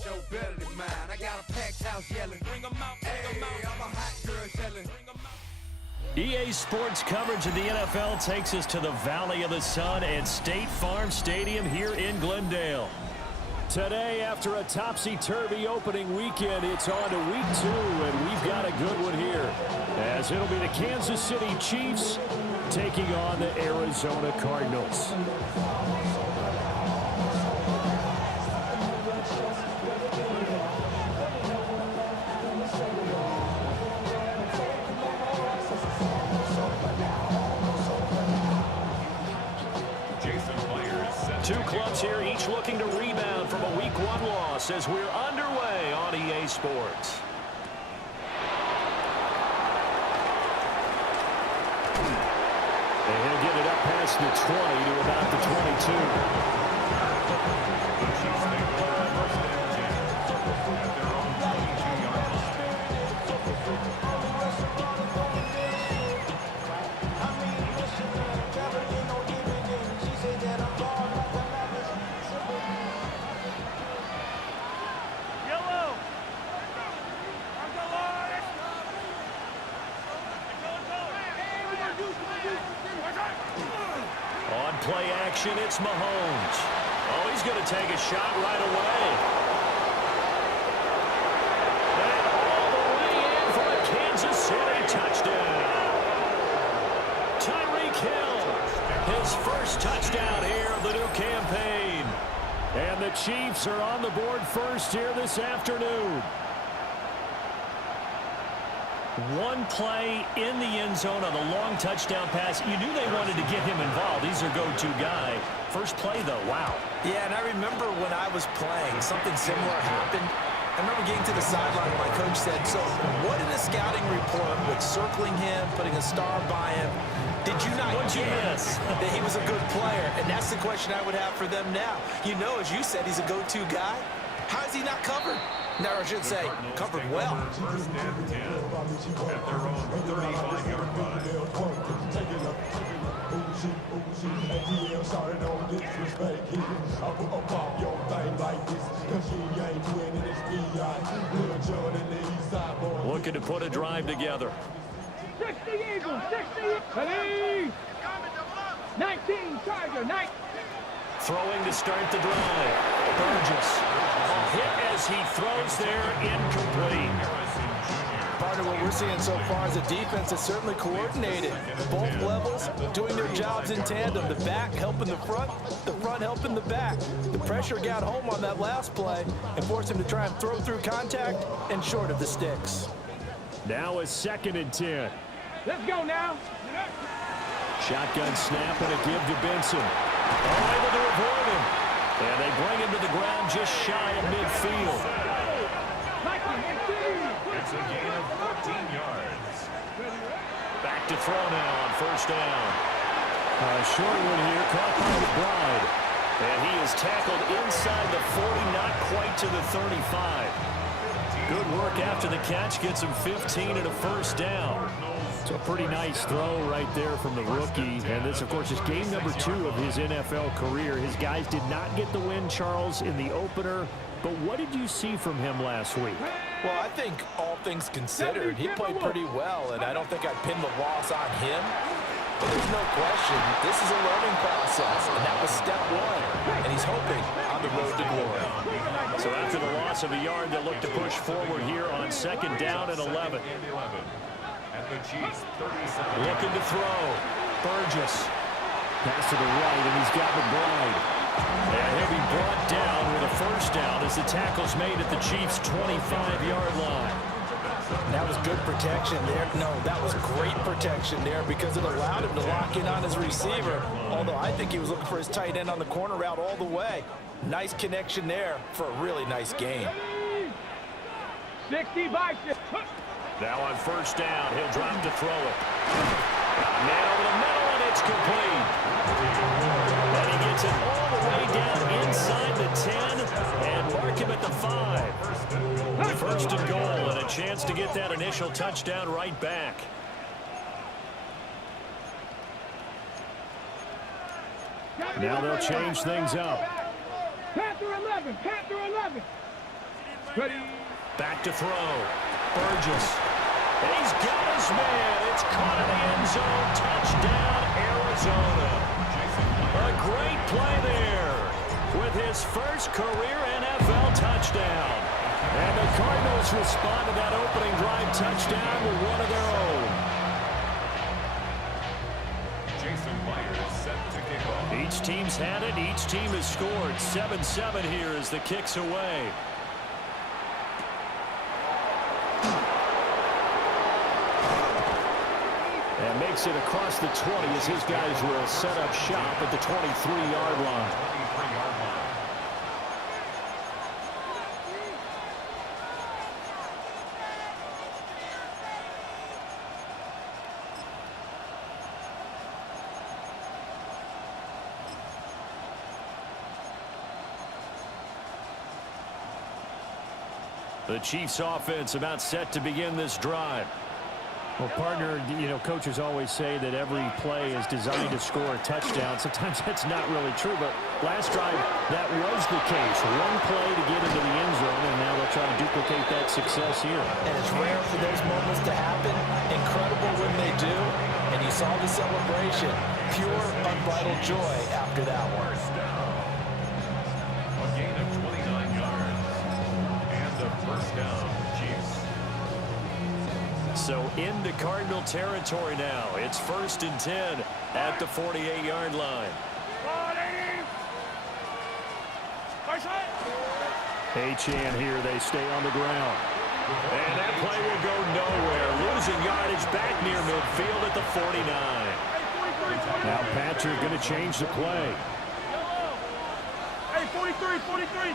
show better than mine. I got a packed house yelling, bring 'em out, bring 'em out. I'm a hot girl yelling, bring 'em out. EA Sports coverage of the NFL takes us to the Valley of the Sun at State Farm Stadium here in Glendale. Today, after a topsy-turvy opening weekend, it's on to week 2, and we've got a good one here, as it'll be the Kansas City Chiefs taking on the Arizona Cardinals. Two clubs here, each looking to rebound from a Week 1 loss as we're underway on EA Sports. And he'll get it up past the 20 to about the 22. On play action, it's Mahomes. Oh, he's going to take a shot right away. And all the way in for a Kansas City touchdown. Tyreek Hill, his first touchdown here of the new campaign. And the Chiefs are on the board first here this afternoon. One play in the end zone on the long touchdown pass. You knew they wanted to get him involved. He's their go-to guy. First play, though, wow. Yeah, and I remember when I was playing, something similar happened. I remember getting to the sideline and my coach said, so what in the scouting report with circling him, putting a star by him, did you not get that he was a good player? And that's the question I would have for them now. You know, as you said, he's a go-to guy. How is he not covered? No, I should say, covered well. First and 10 at their own 35-yard line. Looking to put a drive together. 60 Eagles, 60. 19 Charger, 19. Throwing to start the drive. Burgess. A hit as he throws there, incomplete. Partner, what we're seeing so far is a defense that's certainly coordinated. Both levels doing their jobs in tandem. The back helping the front helping the back. The pressure got home on that last play and forced him to try and throw through contact and short of the sticks. Now a 2nd and 10. Let's go now. Shotgun snap and a give to Benson. Able to avoid him. And they bring him to the ground just shy of midfield. It's a gain of 14 yards. Back to throw now on first down. A short one here, caught by McBride. And he is tackled inside the 40, not quite to the 35. Good work after the catch, gets him 15 and a first down. It's a pretty nice throw right there from the rookie. And this, of course, is game number 2 of his NFL career. His guys did not get the win, Charles, in the opener. But what did you see from him last week? Well, I think all things considered, he played pretty well, and I don't think I'd pin the loss on him. But there's no question, this is a learning process, and that was step 1. And he's hoping on the road to glory. So after the loss of a yard, they'll look to push forward here on 2nd down and 11. At the Chiefs, 37. Looking to throw. Burgess. Pass to the right, and he's got McBride. And he'll be brought down with a first down as the tackle's made at the Chiefs' 25-yard line. That was good protection there. No, that was great protection there because it allowed him to lock in on his receiver. Although I think he was looking for his tight end on the corner route all the way. Nice connection there for a really nice game. 60 bicep. Now on first down, he'll drop to throw it. Man over the middle, and it's complete. And he gets it all the way down inside the 10 and mark him at the 5. First and goal, and a chance to get that initial touchdown right back. Now they'll change things up. Panther 11, Panther 11. Ready. Back to throw. Burgess. He's got his man. It's caught in the end zone. Touchdown, Arizona. A great play there with his first career NFL touchdown. And the Cardinals respond to that opening drive touchdown with one of their own. Jason Myers set to kick off. Each team's had it. Each team has scored. 7-7 here as the kick's away. And makes it across the 20 as his guys will set up shop at the 23-yard line. 23-yard line. The Chiefs offense about set to begin this drive. Well, partner, you know, coaches always say that every play is designed to score a touchdown. Sometimes that's not really true, but last drive, that was the case. One play to get into the end zone, and now they'll try to duplicate that success here. And it's rare for those moments to happen. Incredible when they do. And you saw the celebration. Pure, unbridled joy after that one. First down. A gain of 29 yards. And a first down, Chiefs. So into Cardinal territory now. It's 1st and 10 at the 48-yard line. Achane here, they stay on the ground. And that play will go nowhere. Losing yardage back near midfield at the 49. Now Patrick going to change the play. Hey, 43, 15.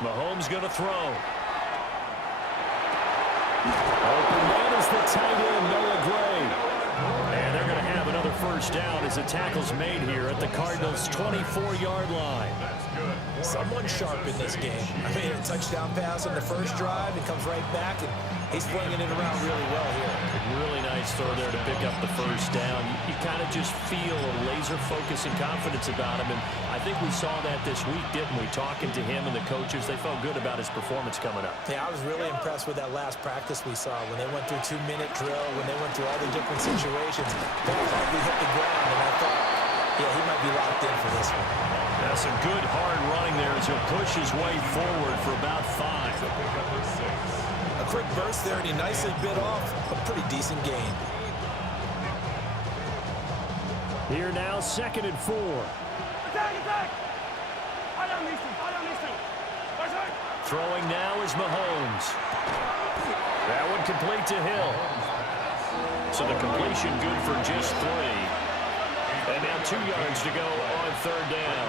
Mahomes going to throw. Open man is the tight end, Noah Gray. And they're going to have another first down as the tackle's made here at the Cardinals' 24-yard line. Someone sharp in this game. I mean, a touchdown pass on the first drive. It comes right back, and he's flinging it around really well here. Really nice throw there to pick up the first down. You kind of just feel a laser focus and confidence about him, and I think we saw that this week, didn't we? Talking to him and the coaches, they felt good about his performance coming up. Yeah, I was really impressed with that last practice we saw when they went through 2-minute drill, when they went through all the different situations. Ball hardly hit the ground, and I thought, yeah, he might be locked in for this one. That's a good hard running there as he'll push his way forward for about 5. A quick burst there, and he nicely bit off a pretty decent gain. Here now, 2nd and 4. Throwing now is Mahomes. That one complete to Hill. So the completion good for just 3. And now 2 yards to go on 3rd down.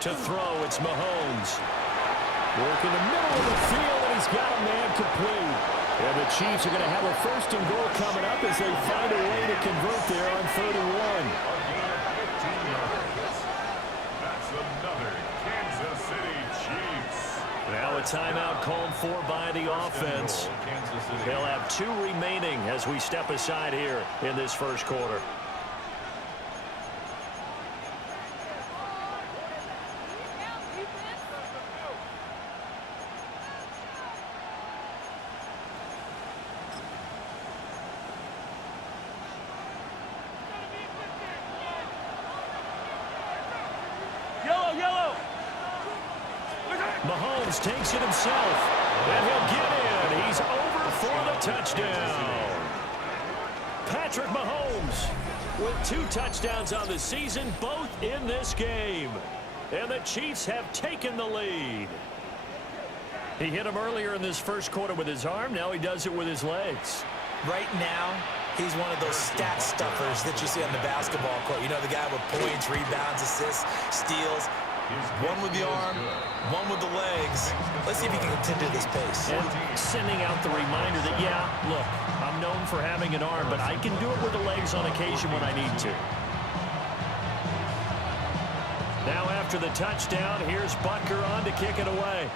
To throw, it's Mahomes. Work in the middle of the field, and he's got a man complete. And the Chiefs are going to have a 1st and goal coming up as they find a way to convert there on 3rd and 1. That's another Kansas City Chiefs. Now a timeout called for by the offense. They'll have 2 remaining as we step aside here in this first quarter. Mahomes takes it himself, and he'll get in. He's over for the touchdown. Patrick Mahomes with 2 touchdowns on the season, both in this game. And the Chiefs have taken the lead. He hit him earlier in this first quarter with his arm. Now he does it with his legs. Right now, he's one of those stat stuffers that you see on the basketball court. You know, the guy with points, rebounds, assists, steals. One with the arm, one with the legs. Let's see if he can continue this pace. And sending out the reminder that, yeah, look, I'm known for having an arm, but I can do it with the legs on occasion when I need to. Now after the touchdown, here's Butker on to kick it away.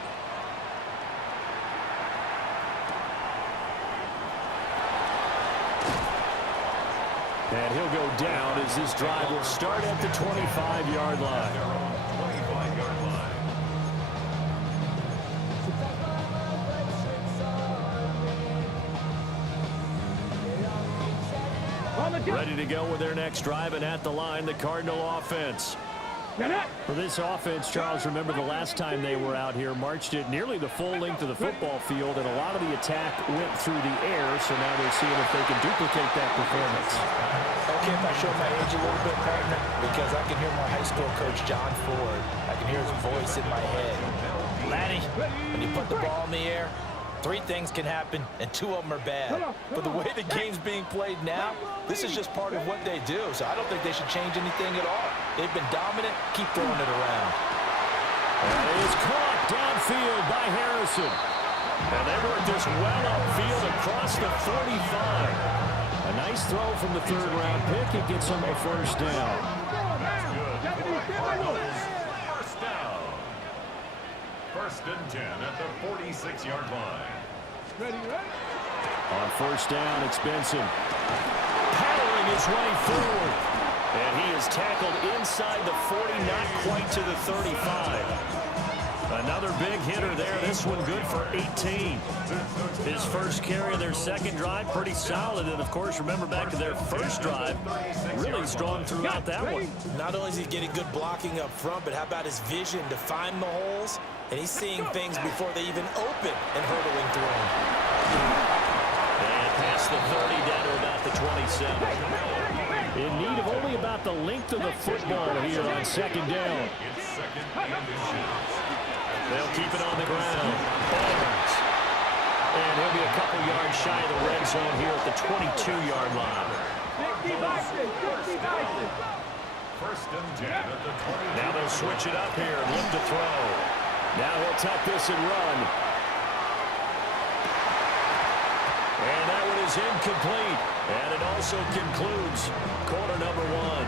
And he'll go down as this drive will start at the 25-yard line. 25-yard line. Ready to go with their next drive, and at the line, the Cardinal offense. For this offense, Charles, remember the last time they were out here, marched it nearly the full length of the football field, and a lot of the attack went through the air, so now they're seeing if they can duplicate that performance. Okay, if I show my age a little bit, partner, because I can hear my high school coach, John Ford. I can hear his voice in my head. Laddie, when you put the ball in the air, 3 things can happen, and 2 of them are bad. But the way the game's being played now, this is just part of what they do. So I don't think they should change anything at all. They've been dominant. Keep throwing it around. And it is caught downfield by Harrison. And they work this well upfield across the 45. A nice throw from the 3rd-round pick. It gets them a first down. First down. 1st and 10 at the 46-yard line. On first down, it's Benson. Powering his way forward. And he is tackled inside the 40, not quite to the 35. Another big hitter there. This one good for 18. His first carry of their second drive, pretty solid. And, of course, remember back to their first drive, really strong throughout that one. Not only is he getting good blocking up front, but how about his vision to find the holes? And he's seeing things before they even open and hurdling through them. And past the 30 down to about the 27. In need of only about the length of the football here on second down. It's 2nd and inches. They'll keep it on the ground. Barnes. And he'll be a couple yards shy of the red zone here at the 22-yard line. 1st and 10 at the 20. Now they'll switch it up here and look to throw. Now he'll tuck this and run. And that one is incomplete. And it also concludes quarter number 1.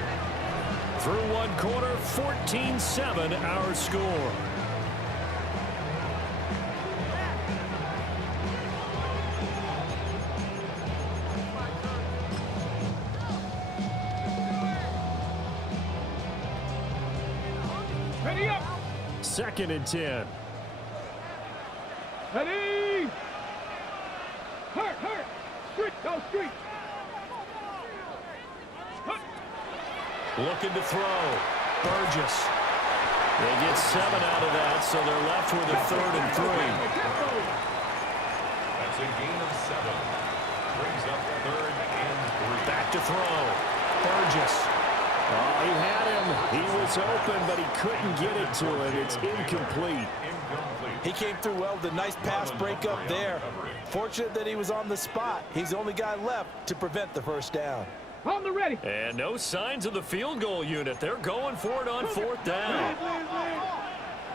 Through 1 quarter, 14-7 our score. Ready up. 2nd and 10. Ready. Hurt. Street. Go street. Looking to throw. Burgess. They get 7 out of that, so they're left with a 3rd and 3. That's a gain of 7. Brings up 3rd and 3. Back to throw. Burgess. Oh, he had him. He was open, but he couldn't get it to him. It's incomplete. He came through well with a nice pass breakup there. Fortunate that he was on the spot. He's the only guy left to prevent the first down. On the ready. And no signs of the field goal unit. They're going for it on 4th down.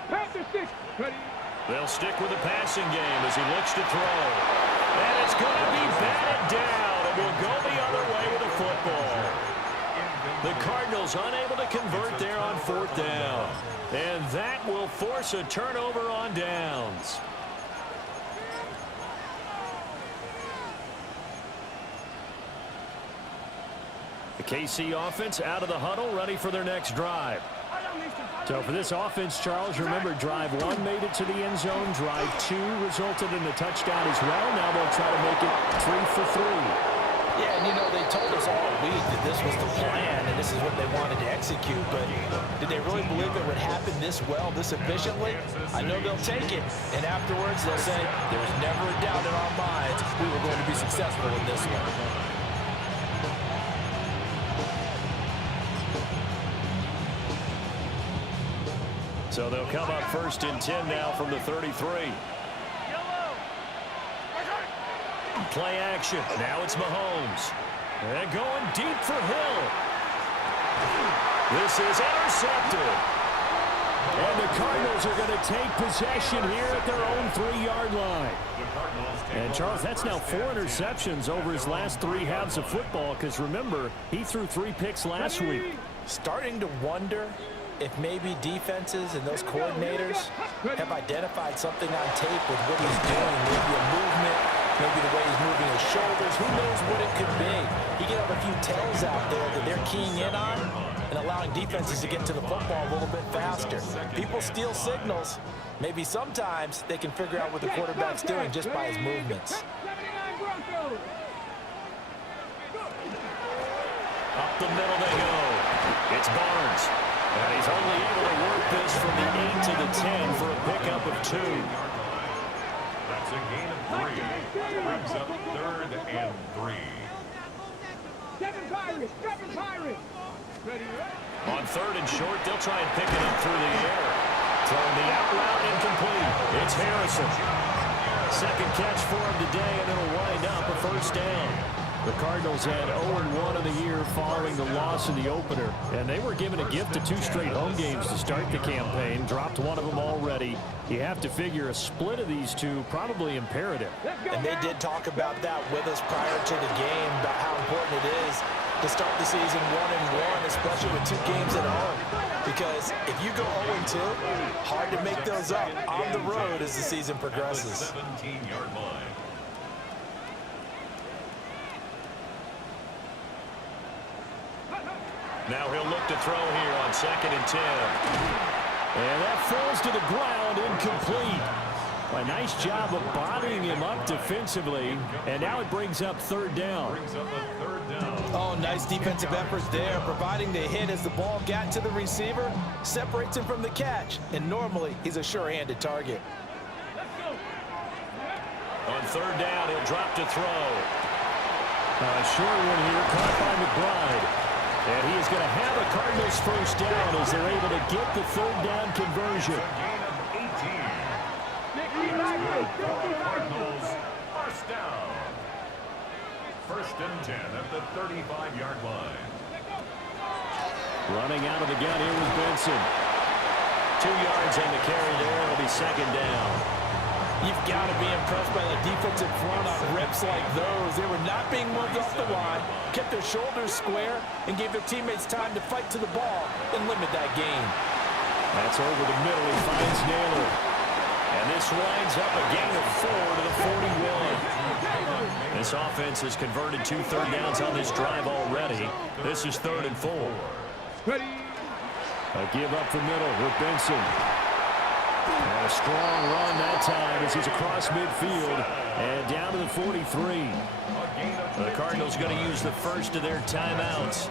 Pass the 6. Ready. They'll stick with the passing game as he looks to throw. And it's going to be batted down, and will go the other way with the football. The Cardinals unable to convert there on 4th down. And that will force a turnover on downs. The KC offense out of the huddle, ready for their next drive. So for this offense, Charles, remember drive 1 made it to the end zone. Drive 2 resulted in a touchdown as well. Now they'll try to make it 3 for 3. Yeah, and you know, they told us all week that this was the plan and this is what they wanted to execute, but did they really believe it would happen this well, this efficiently? I know they'll take it, and afterwards they'll say, there was never a doubt in our minds we were going to be successful in this one. So they'll come up 1st and 10 now from the 33. Play action. Now it's Mahomes. And going deep for Hill. This is intercepted. And the Cardinals are going to take possession here at their own 3-yard line. And, Charles, that's now 4 interceptions over his last 3 halves of football, because, remember, he threw 3 picks last week. Starting to wonder if maybe defenses and those coordinators have identified something on tape with what he's doing, maybe a movement Maybe the way he's moving his shoulders. Who knows what it could be? He could have a few tells out there that they're keying in on and allowing defenses to get to the football a little bit faster. People steal signals. Maybe sometimes they can figure out what the quarterback's doing just by his movements. Up the middle they go. It's Barnes. And he's only able to work this from the 8 to the 10 for a pickup of 2. That's a gain of 3. Brings up 3rd and 3. Seven Pirates. Ready, On 3rd and short, they'll try and pick it up through the air. Throwing the out route incomplete. It's Harrison. Second catch for him today, and it'll wind up a first down. The Cardinals had 0-1 of the year following the loss in the opener, and they were given a gift of 2 straight home games to start the campaign. Dropped one of them already. You have to figure a split of these two probably imperative. And they did talk about that with us prior to the game, about how important it is to start the season 1-1, especially with 2 games at home. Because if you go 0-2, hard to make those up on the road as the season progresses. 17-yard line. Now he'll look to throw here on 2nd and 10. And that falls to the ground, incomplete. A nice job of bodying him up defensively, and now it brings up 3rd down. Oh, nice defensive effort there, providing the hit as the ball got to the receiver, separates him from the catch, and normally he's a sure-handed target. On 3rd down, he'll drop to throw. A short one here, caught by McBride. And he is going to have a Cardinals first down as they're able to get the 3rd down conversion. Cardinals first down. 1st and 10 at the 35-yard line. Running out of the gun here was Benson. 2 yards on the carry there. It'll be 2nd down. You've got to be impressed by the defensive front on rips like those. They were not being moved off the line, kept their shoulders square, and gave their teammates time to fight to the ball and limit that gain. That's over the middle. He finds Naylor. And this winds up a gain of 4 to the 41. This offense has converted 2 third downs on this drive already. This is 3rd and 4. Ready. A give up the middle with Benson. And a strong run that time as he's across midfield and down to the 43. The Cardinals going to use the first of their timeouts.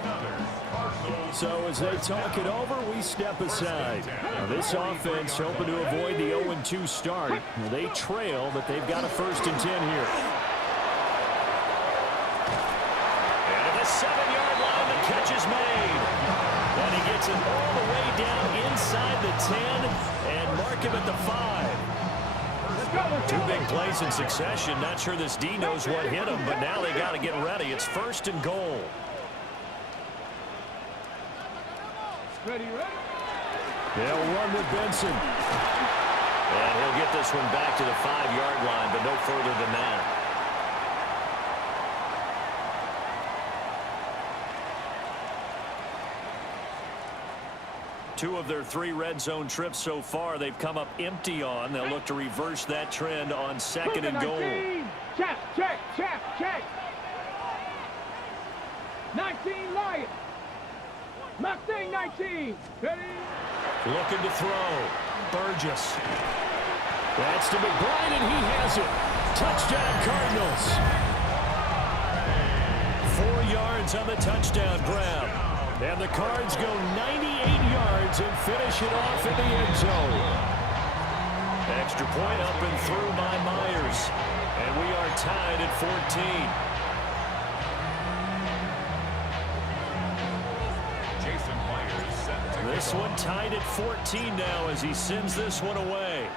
So as they talk it over, we step aside. Now this offense hoping to avoid the 0-2 start. They trail, but they've got a 1st and 10 here. And at the 7-yard line, the catch is made. And he gets it all the way down inside the 10 and mark him at the 5. 2 big plays in succession. Not sure this D knows what hit him, but now they got to get ready. It's 1st and goal. Ready. They'll run with Benson. And he'll get this one back to the 5-yard line, but no further than that. Two of their 3 red zone trips so far they've come up empty on. They'll look to reverse that trend on 2nd and goal. Check. 19 Lions. Mustang 19. Ready. Looking to throw. Burgess. That's to McBride, and he has it. Touchdown, Cardinals. 4 yards on the touchdown grab. And the Cards go 98 yards and finish it off in the end zone. Extra point up and through by Myers. And we are tied at 14. This one tied at 14 now as he sends this one away.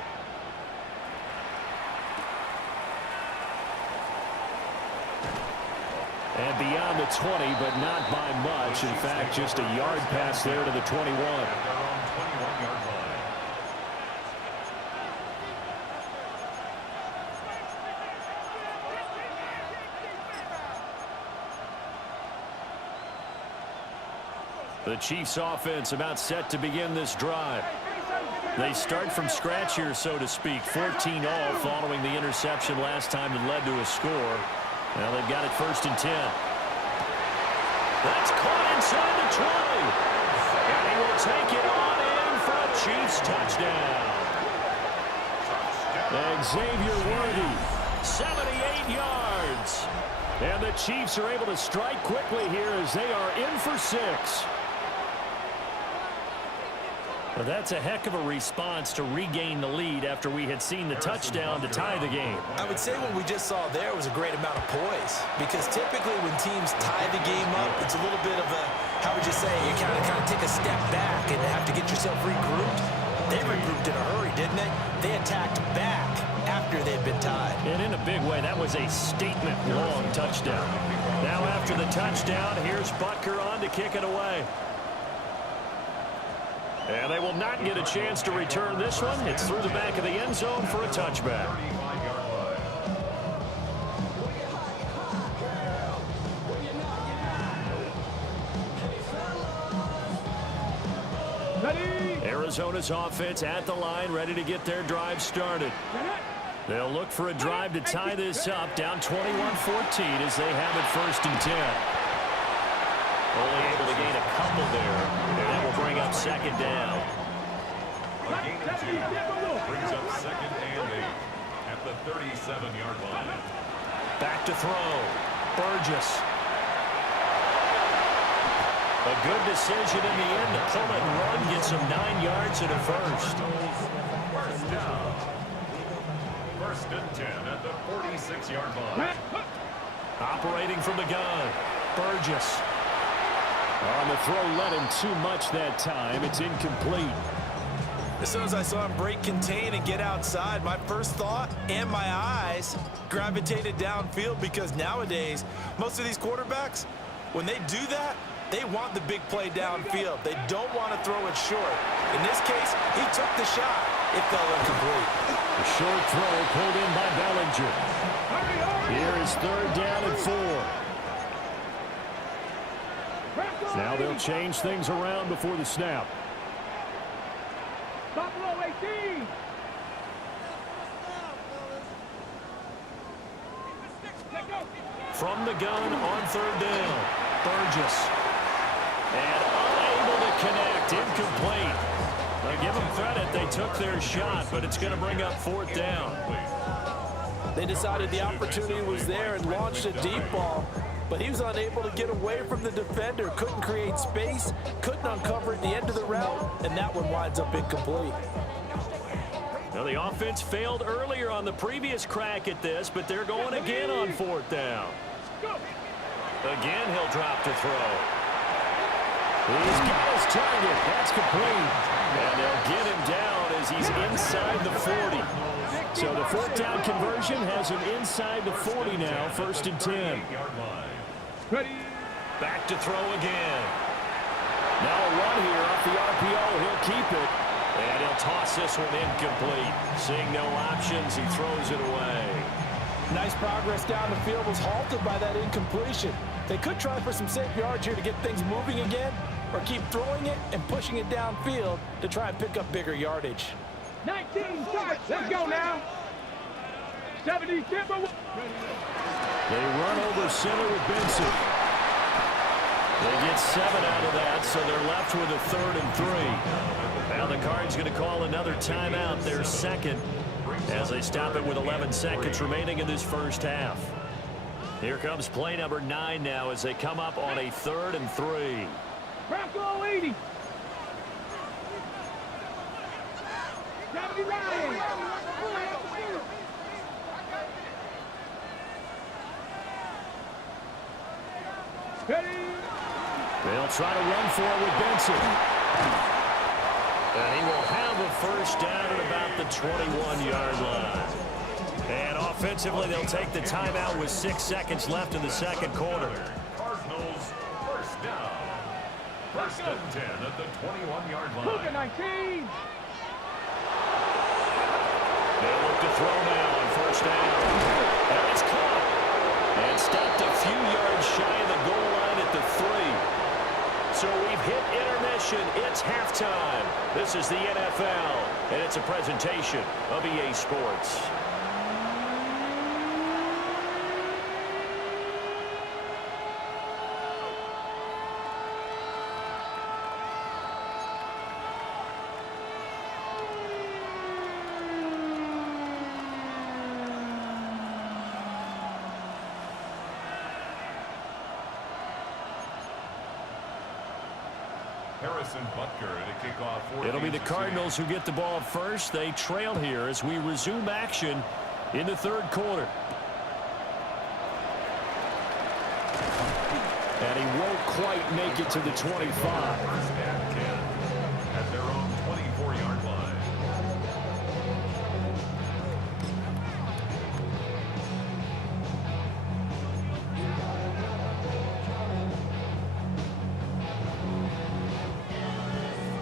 And beyond the 20, but not by much. In fact, just a yard pass there to the 21. The Chiefs offense about set to begin this drive. They start from scratch here, so to speak. 14 all following the interception last time that led to a score. Now they've got it 1st and 10. That's caught inside the 20. And he will take it on in for a Chiefs touchdown. Xavier Worthy. 78 yards. And the Chiefs are able to strike quickly here as they are in for 6. Well, that's a heck of a response to regain the lead after we had seen the touchdown to tie the game. I would say what we just saw there was a great amount of poise, because typically when teams tie the game up, it's a little bit of a, how would you say, you kind of take a step back and have to get yourself regrouped. They regrouped in a hurry, didn't they? They attacked back after they'd been tied. And in a big way, that was a statement-long touchdown. Now after the touchdown, here's Butker on to kick it away. And they will not get a chance to return this one. It's through the back of the end zone for a touchback. Ready? Arizona's offense at the line, ready to get their drive started. They'll look for a drive to tie this up, down 21-14 as they have it 1st and 10. Only able to gain a couple there, and that will bring up 2nd down. A gain of 2 brings up 2nd and 8 at the 37-yard line. Back to throw. Burgess. A good decision in the end to pull it and run, get some 9 yards and a first. First down. 1st and 10 at the 46-yard line. Operating from the gun. Burgess. On the throw, let him too much that time. It's incomplete. As soon as I saw him break contain and get outside, my first thought and my eyes gravitated downfield, because nowadays, most of these quarterbacks, when they do that, they want the big play downfield. They don't want to throw it short. In this case, he took the shot. It fell incomplete. The short throw pulled in by Bellinger. Here is 3rd down and 4. Now they'll change things around before the snap. Buffalo 18. From the gun on 3rd down. Burgess. And unable to connect. Incomplete. Now give them credit. They took their shot, but it's going to bring up 4th down. They decided the opportunity was there and launched a deep ball, but he was unable to get away from the defender, couldn't create space, couldn't uncover at the end of the route, and that one winds up incomplete. Now the offense failed earlier on the previous crack at this, but they're going again on 4th down. Again, he'll drop to throw. He's got his target. That's complete. And they'll get him down as he's inside the 40. So the 4th down conversion has him inside the 40 now, 1st and 10. Ready? Back to throw again. Now a run here off the RPO. He'll keep it. And he'll toss this one incomplete. Seeing no options, he throws it away. Nice progress down the field was halted by that incompletion. They could try for some safe yards here to get things moving again, or keep throwing it and pushing it downfield to try and pick up bigger yardage. 19 starts. Let's go now. 70 Timber. They run over center with Benson. They get 7 out of that, so they're left with a 3rd and 3. Now the Cards going to call another timeout, their 2nd, as they stop it with 11 seconds remaining in this first half. Here comes play number 9 now as they come up on a 3rd and 3. Bronco 80. 79. Ready? They'll try to run for it with Benson. And he will have a first down at about the 21-yard line. And offensively, they'll take the timeout with 6 seconds left in the 2nd quarter. Cardinals first down. 1st and 10 at the 21-yard line. Luka 19. They'll look to throw now on 1st down. And it's caught. And stopped a few yards shy of the goal line at the 3. So we've hit intermission. It's halftime. This is the NFL, and it's a presentation of EA Sports. Harrison Butker to kick off. It'll be the Cardinals who get the ball first. They trail here as we resume action in the third quarter. And he won't quite make it to the 25. First and 10 at their own 24-yard line.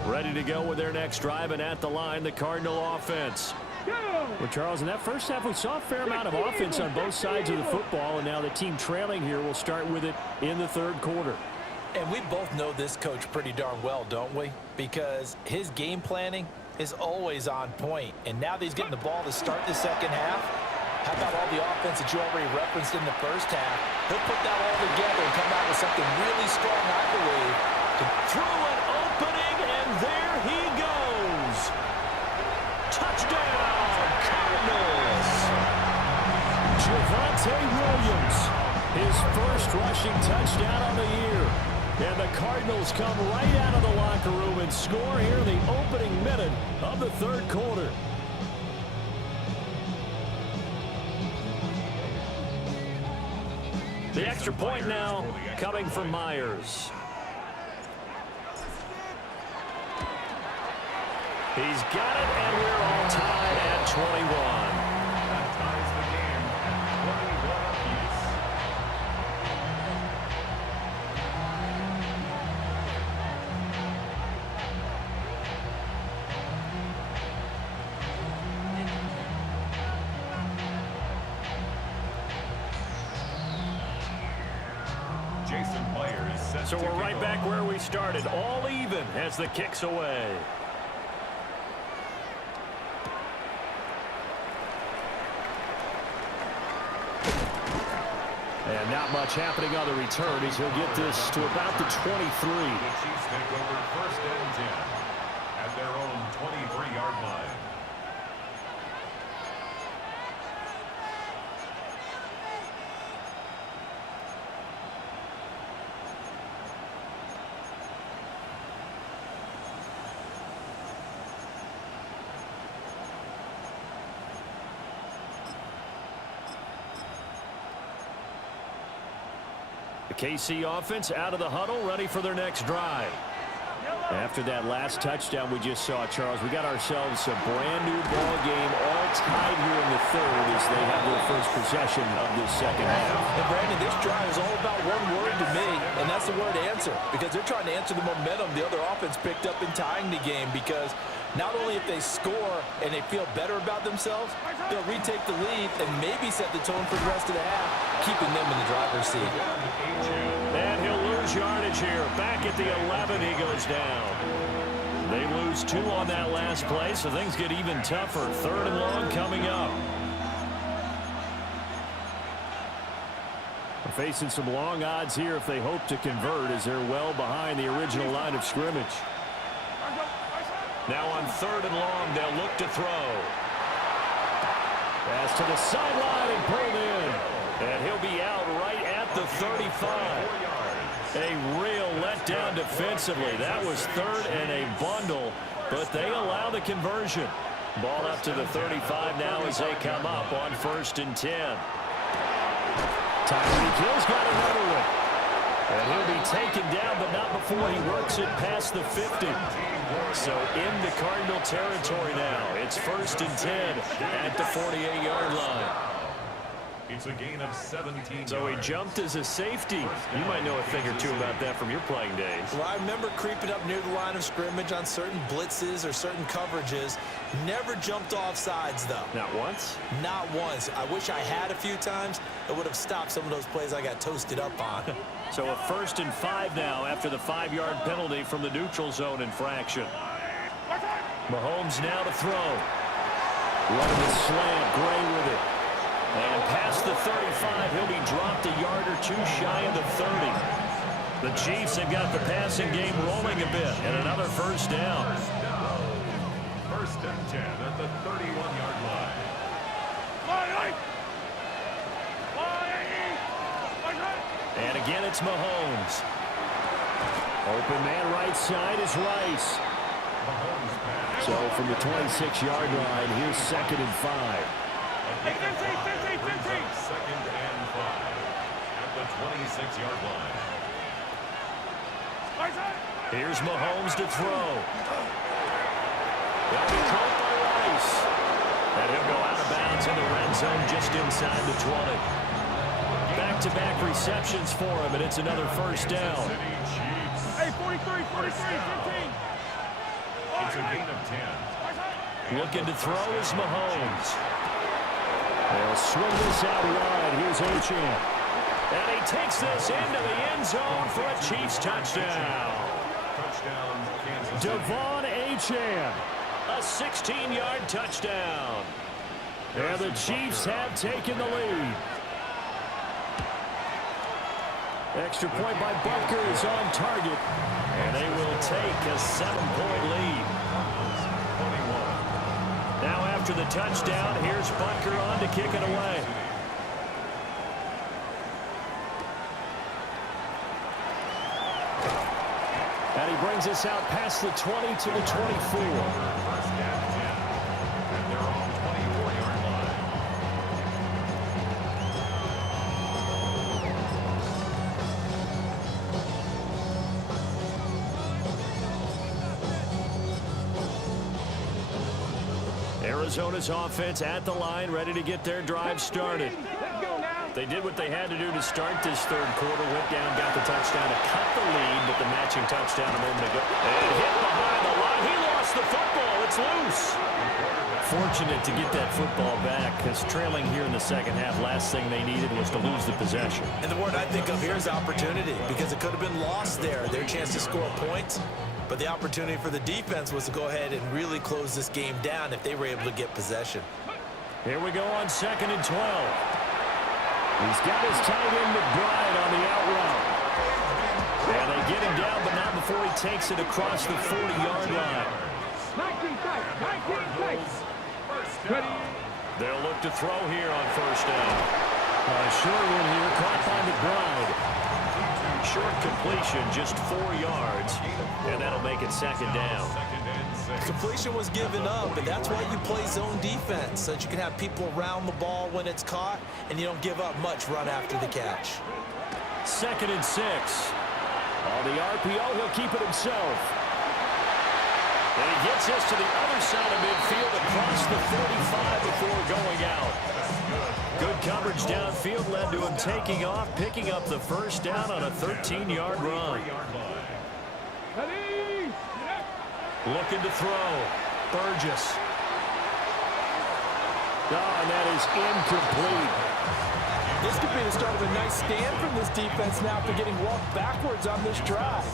Ready to go with their next drive, and at the line, the Cardinal offense. Well, Charles, in that first half, we saw a fair amount of offense on both sides of the football, and now the team trailing here will start with it in the third quarter. And we both know this coach pretty darn well, don't we? Because his game planning is always on point. And now that he's getting the ball to start the second half, how about all the offense that you already referenced in the first half? He'll put that all together and come out with something really strong, I believe. Through an opening, and there he goes. Touchdown, Cardinals. Javonte Williams, his first rushing touchdown of the year. And the Cardinals come right out of the locker room and score here in the opening minute of the third quarter. The extra point now coming from Myers. He's got it, and we're all tied at 21. That ties the game at 21 apiece. Jason Myers set So to we're kick right off. back where we started, all even as the kick's away. And not much happening on the return as he'll get this to about the 23. The Chiefs take over first and 10 at their own 23-yard line. The KC offense out of the huddle, ready for their next drive. After that last touchdown we just saw, Charles, we got ourselves a brand new ball game, all tied here in the third as they have their first possession of this second half. And Brandon, this drive is all about one word to me, and that's the word answer. Because they're trying to answer the momentum the other offense picked up in tying the game. Because not only if they score and they feel better about themselves, they'll retake the lead and maybe set the tone for the rest of the half, keeping them in the driver's seat. And he'll lose yardage here. Back at the 11, he goes down. They lose 2 on that last play, so things get even tougher. Third and long coming up. We're facing some long odds here if they hope to convert, as they're well behind the original line of scrimmage. Now on third and long, they'll look to throw. Pass to the sideline and pulled in. And he'll be out right at the 35. A real letdown defensively. That was third and a bundle, but they allow the conversion. Ball up to the 35 now as they come up on first and 10. Tyreek Hill's got another one. And he'll be taken down, but not before he works it past the 50. So into Cardinal territory now. It's first and 10 at the 48-yard line. It's a gain of 17 So he yards. jumped as a safety. You might know a thing or two about that from your playing days. Well, I remember creeping up near the line of scrimmage on certain blitzes or certain coverages. Never jumped off sides, though. Not once? Not once. I wish I had a few times. It would have stopped some of those plays I got toasted up on. So a 1st and 5 now after the 5-yard penalty from the neutral zone infraction. Mahomes now to throw. Running the slant, Gray with it. And past the 35, he'll be dropped a yard or two shy of the 30. The Chiefs have got the passing game rolling a bit, and another 1st down. 1st and 10 at the 31-yard line. And again, it's Mahomes. Open man right side is Rice. So from the 26-yard line, here's 2nd and 5. 2nd and 5 at the 26-yard line. Here's Mahomes to throw. That'll be caught by Rice. And he'll go out of bounds in the red zone just inside the 20. Back-to-back receptions for him, and it's another 1st down. Hey, 43, 15. It's a gain of 10. Looking to throw is Mahomes. They'll swing this out wide. Here's Achane. And he takes this into the end zone for a Chiefs touchdown. Touchdown, Kansas City. Devon Achane. A 16-yard touchdown. And the Chiefs have taken the lead. Extra point by Butker is on target. And they will take a 7-point lead. 21. Now after the touchdown, here's Butker on to kick it away. And he brings us out past the 20 to the 24. 1st and 10 at their own 24-yard line. Arizona's offense at the line, ready to get their drive started. Let's go now. They did what they had to do to start this 3rd quarter, went down, got the touchdown to cut the lead, but the matching touchdown a moment ago. And hit behind the line. He lost the football. It's loose. Fortunate to get that football back, because trailing here in the 2nd half, last thing they needed was to lose the possession. And the word I think of here is opportunity, because it could have been lost there, their chance to score points. But the opportunity for the defense was to go ahead and really close this game down if they were able to get possession. Here we go on 2nd and 12. He's got his tight end McBride on the out route. And they get him down, but not before he takes it across the 40-yard line. 19 tights. Ready. They'll look to throw here on 1st down. Short one here, caught by McBride. Short completion, just 4 yards, and that'll make it 2nd down. Completion was given up, and that's why you play zone defense, so that you can have people around the ball when it's caught, and you don't give up much run after the catch. 2nd and 6. On the RPO, he'll keep it himself. And he gets us to the other side of midfield across the 45 before going out. Good coverage downfield led to him taking off, picking up the 1st down on a 13-yard run. Ready. Looking to throw. Burgess. Oh, and that is incomplete. This could be the start of a nice stand from this defense now after getting walked backwards on this drive.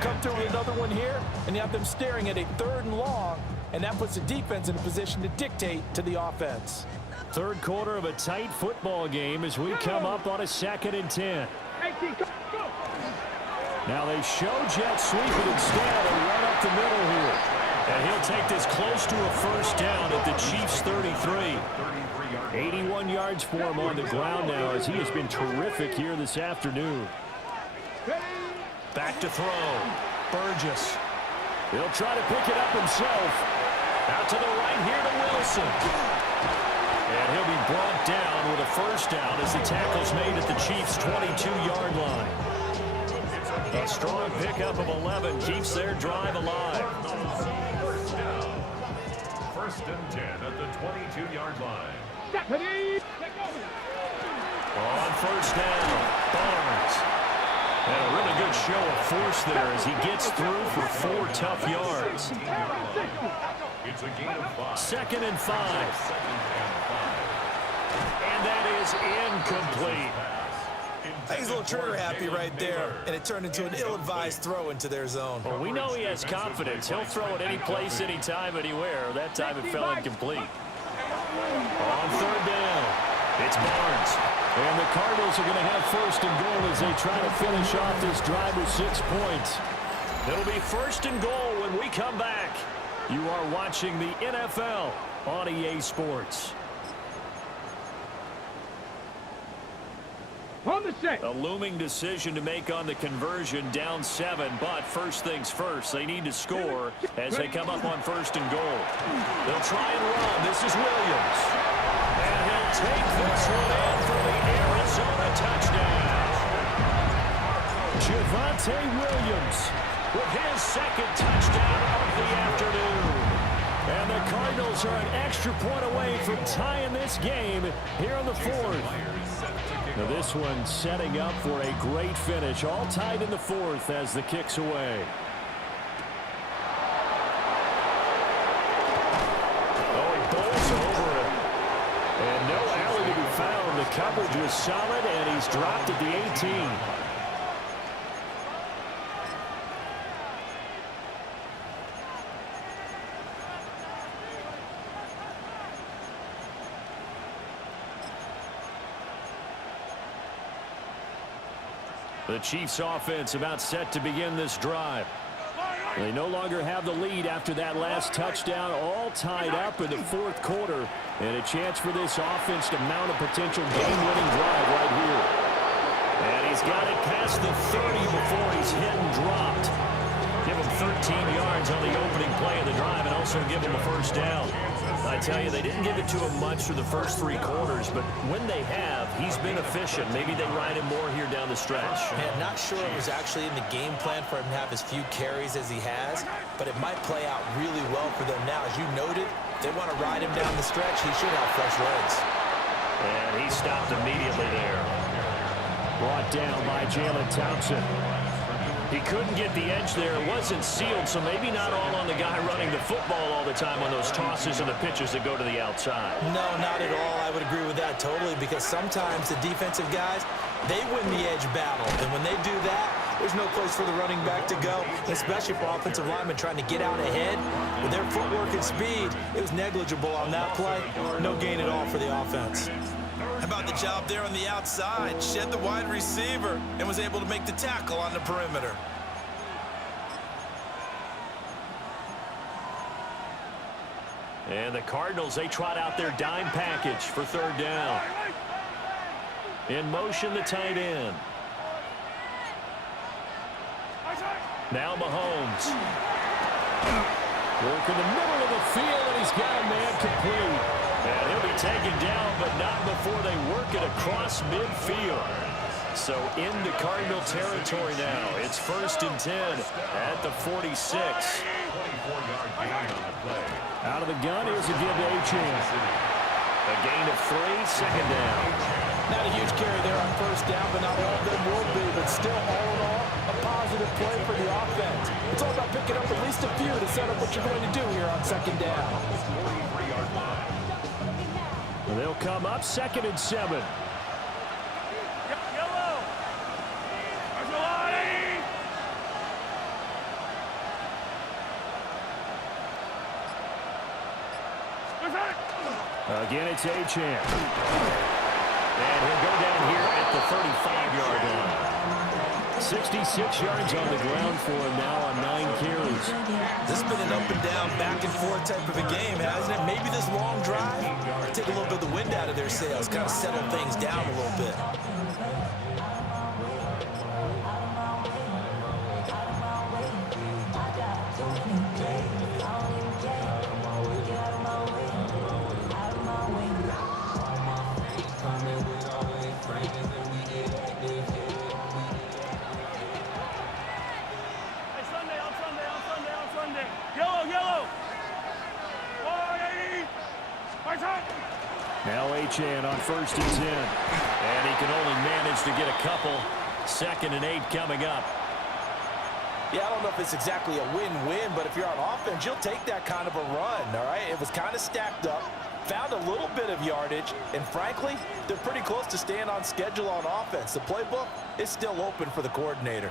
Come through with another one here, and you have them staring at a 3rd and long, and that puts the defense in a position to dictate to the offense. 3rd quarter of a tight football game as we come up on a 2nd and 10. 18, go. Now they show jet sweep it instead and run up the middle here. And he'll take this close to a 1st down at the Chiefs' 33. 81 yards for him on the ground now as he has been terrific here this afternoon. Back to throw. Burgess. He'll try to pick it up himself. Out to the right here to Wilson. And he'll be brought down with a 1st down as the tackle's made at the Chiefs' 22-yard line. A strong pickup of 11 keeps their drive alive. 1st and 10 at the 22-yard line. Ready. On 1st down, Barnes. And a really good show of force there as he gets through for 4 tough yards. It's a gain of 5. 2nd and 5. And that is incomplete. I think he's a little trigger happy right there, and it turned into an ill-advised throw into their zone. Well, we know he has confidence. He'll throw it any place, anytime, anywhere. That time it fell incomplete. On third down, it's Barnes. And the Cardinals are going to have first and goal as they try to finish off this drive with 6 points. It'll be first and goal when we come back. You are watching the NFL on EA Sports. On the set. A looming decision to make on the conversion, down 7, but first things first, they need to score as they come up on first and goal. They'll try and run. This is Williams. And he'll take this one in for the Arizona touchdown. Javonte Williams With his second touchdown of the afternoon. And the Cardinals are an extra point away from tying this game here in the fourth. Now this one setting up for a great finish. All tied in the fourth as the kick's away. Oh, he bowls over it. And no alley to be found. The coverage was solid, and he's dropped at the 18. The Chiefs offense about set to begin this drive. They no longer have the lead after that last touchdown, all tied up in the fourth quarter. And a chance for this offense to mount a potential game-winning drive right here. And he's got it past the 30 before he's hit and dropped. Give him 13 yards on the opening play of the drive and also give him a first down. I tell you, they didn't give it to him much for the first 3 quarters, but when they have, he's been efficient. Maybe they ride him more here down the stretch. Man, not sure it was actually in the game plan for him to have as few carries as he has, but it might play out really well for them now. As you noted, if they want to ride him down the stretch, he should have fresh legs. And he stopped immediately there. Brought down by Jalen Thompson. He couldn't get the edge there. It wasn't sealed, so maybe not all on the guy running the football all the time on those tosses and the pitches that go to the outside. No, not at all. I would agree with that totally, because sometimes the defensive guys, they win the edge battle. And when they do that, there's no place for the running back to go, especially for offensive linemen trying to get out ahead. With their footwork and speed, it was negligible on that play. No gain at all for the offense. How about the job there on the outside? Shed the wide receiver and was able to make the tackle on the perimeter. And the Cardinals, they trot out their dime package for third down. In motion, the tight end. Now Mahomes. Work in the middle of the field, and he's got a man complete. And he'll be taken down, but not before they work it across midfield. So into Cardinal territory now. It's first and 10 at the 46. Out of the gun, here's a give to Achane. A gain of 3, second down. Not a huge carry there on first down, but not all of them will be. But still, all in all, a positive play for the offense. It's all about picking up at least a few to set up what you're going to do here on second down. They'll come up second and 7. Again, it's Achane. And he'll go down here at the 35-yard line. 66 yards on the ground for him now on 9 carries. This has been an up and down, back and forth type of a game, hasn't it? Maybe this long drive, take a little bit of the wind out of their sails, kind of settle things down a little bit. Now Achane on first and 10. And he can only manage to get a couple. Second and 8 coming up. Yeah, I don't know if it's exactly a win-win, but if you're on offense, you'll take that kind of a run, all right? It was kind of stacked up, found a little bit of yardage, and frankly, they're pretty close to staying on schedule on offense. The playbook is still open for the coordinator.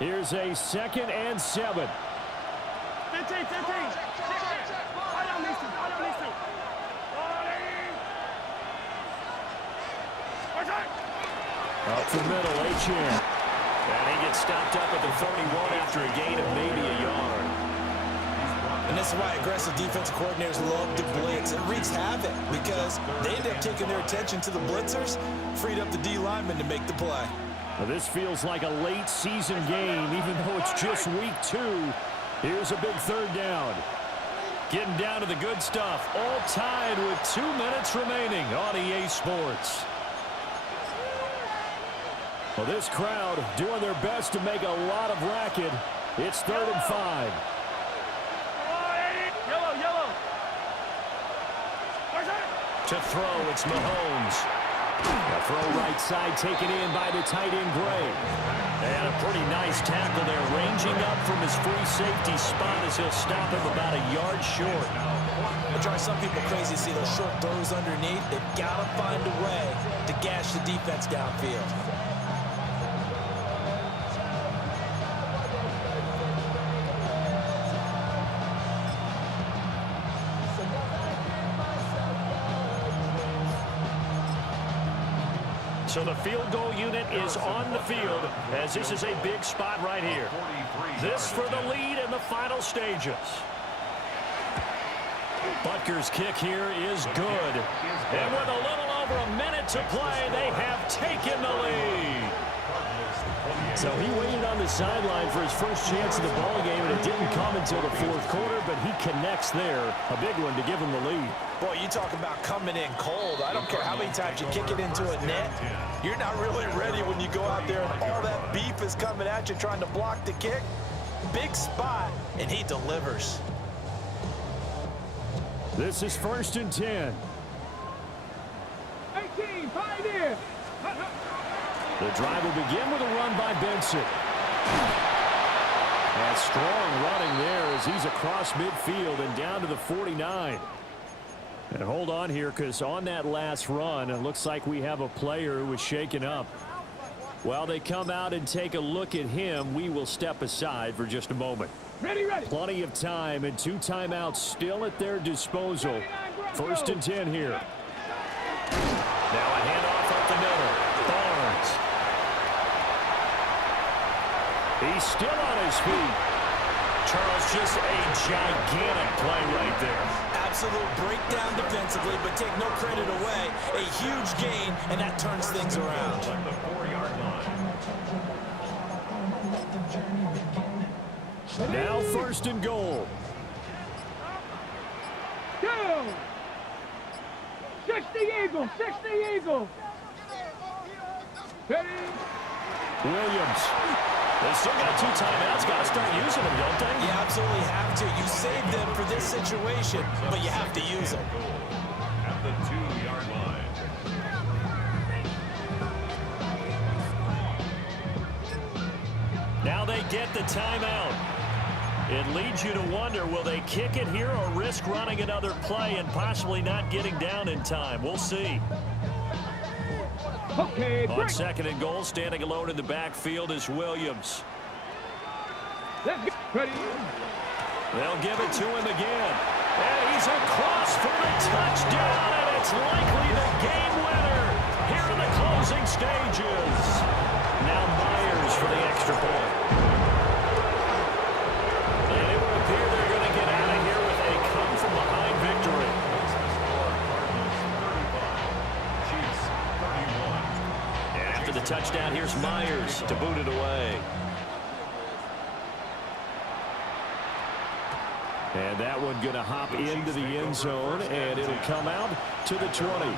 Here's a 2nd and 7. 15. I don't need to. Up the middle, Achane. And he gets stopped up at the 31 after a gain of maybe a yard. And this is why aggressive defensive coordinators love to blitz. It wreaks havoc because they end up taking their attention to the blitzers, freed up the D linemen to make the play. Well, this feels like a late season game, even though it's just week 2. Here's a big 3rd down. Getting down to the good stuff. All tied with 2 minutes remaining on EA Sports. Well, this crowd doing their best to make a lot of racket. It's 3rd and 5. Yellow. To throw, it's Mahomes. A throw right side taken in by the tight end Gray. And a pretty nice tackle there, ranging up from his free safety spot as he'll stop him about a yard short. It drives some people crazy to see those short throws underneath. They've got to find a way to gash the defense downfield. So the field goal unit is on the field as this is a big spot right here. This for the lead in the final stages. Butker's kick here is good. And with a little over a minute to play, they have taken the lead. So he waited on the sideline for his first chance of the ball game, and it didn't come until the 4th quarter, but he connects there. A big one to give him the lead. Boy, you talk about coming in cold. I don't care how many times you kick it into a net. You're not really ready when you go out there and all that beef is coming at you trying to block the kick. Big spot, and he delivers. This is 1st and 10. 18, pioneer. The drive will begin with a run by Benson. And strong running there as he's across midfield and down to the 49. And hold on here, because on that last run, it looks like we have a player who was shaken up. While they come out and take a look at him, we will step aside for just a moment. Ready. Plenty of time and 2 timeouts still at their disposal. 1st and 10 here. Now a handoff up the middle. Barnes. He's still on his feet. Charles, just a gigantic play right there. Absolute breakdown defensively, but take no credit away. A huge gain, and that turns things around. The 4-yard line. Now 1st and goal. 2. 60 Eagle. Ready. Williams. They still got 2 timeouts. Got to start using them, don't they? You absolutely have to. You save them for this situation, but you have to use them. At the 2-yard line. Now they get the timeout. It leads you to wonder, will they kick it here or risk running another play and possibly not getting down in time? We'll see. Okay, On break. 2nd and goal, standing alone in the backfield is Williams. Let's go. Ready. They'll give it to him again. And he's across for the touchdown, and it's likely the game winner here in the closing stages. Now Myers for the extra point. And it would appear they're going to get out of here with a come-from-behind victory. Chiefs 31. And after the touchdown, here's Myers to boot it away. And that one going to hop into the end zone, and it'll come out to the 20. 20-yard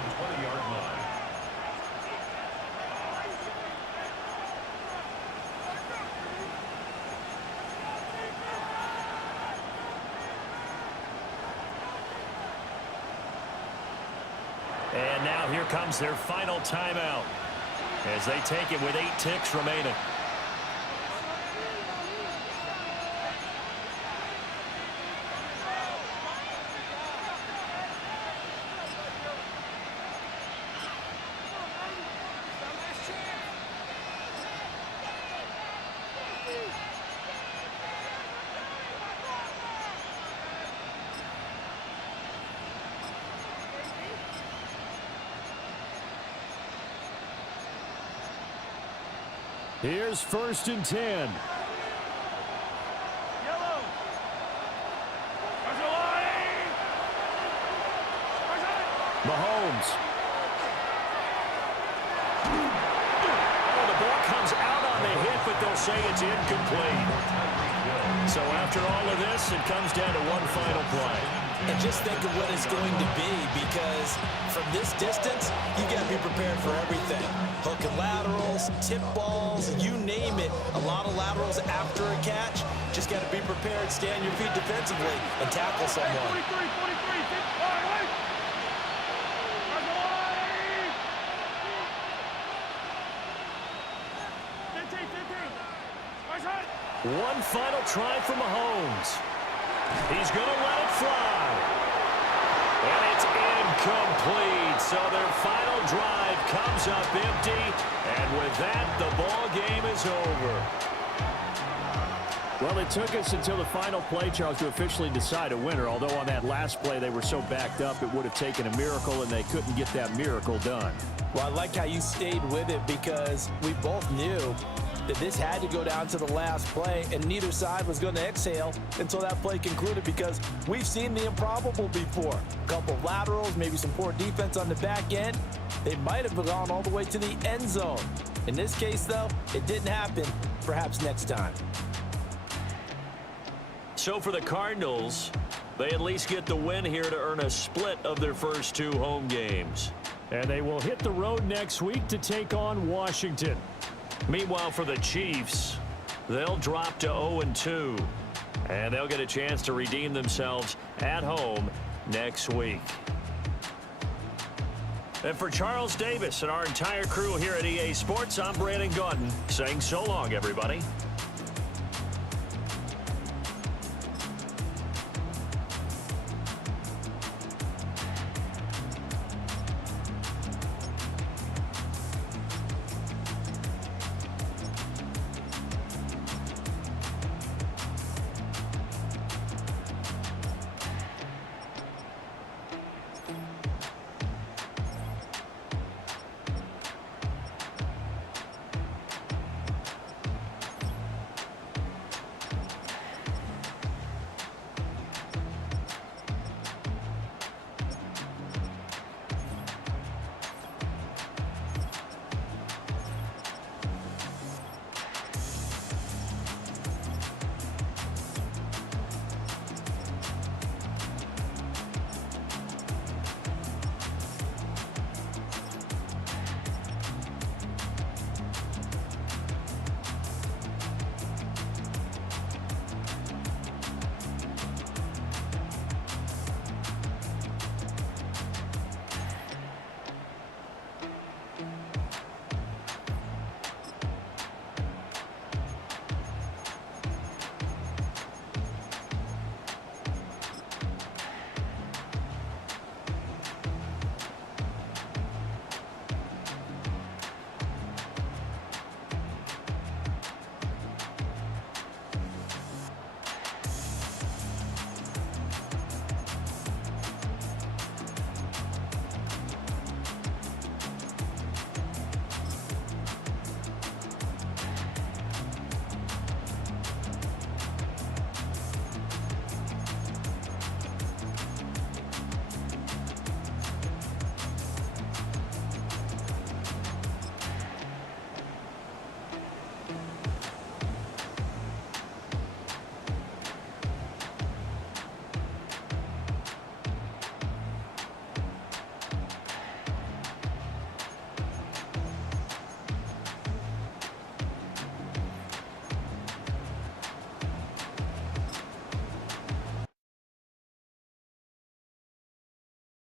line. And now here comes their final timeout as they take it with 8 ticks remaining. Here's 1st and 10. Mahomes. Oh, the ball comes out on the hit, but they'll say it's incomplete. So after all of this, it comes down to one final play. And just think of what it's going to be, because from this distance, you got to be prepared for everything. Hook and laterals, tip balls, you name it. A lot of laterals after a catch. Just got to be prepared, stay on your feet defensively, and tackle someone. 43. One final try for Mahomes. He's going to let it fly. And it's incomplete. So their final drive comes up empty. And with that, the ball game is over. Well, it took us until the final play, Charles, to officially decide a winner. Although on that last play they were so backed up, it would have taken a miracle, and they couldn't get that miracle done. Well, I like how you stayed with it, because we both knew that this had to go down to the last play, and neither side was going to exhale until that play concluded, because we've seen the improbable before. A couple of laterals, maybe some poor defense on the back end. They might have gone all the way to the end zone. In this case, though, it didn't happen. Perhaps next time. So for the Cardinals, they at least get the win here to earn a split of their first 2 home games. And they will hit the road next week to take on Washington. Meanwhile, for the Chiefs, they'll drop to 0-2. And they'll get a chance to redeem themselves at home next week. And for Charles Davis and our entire crew here at EA Sports, I'm Brandon Gaudin saying so long, everybody.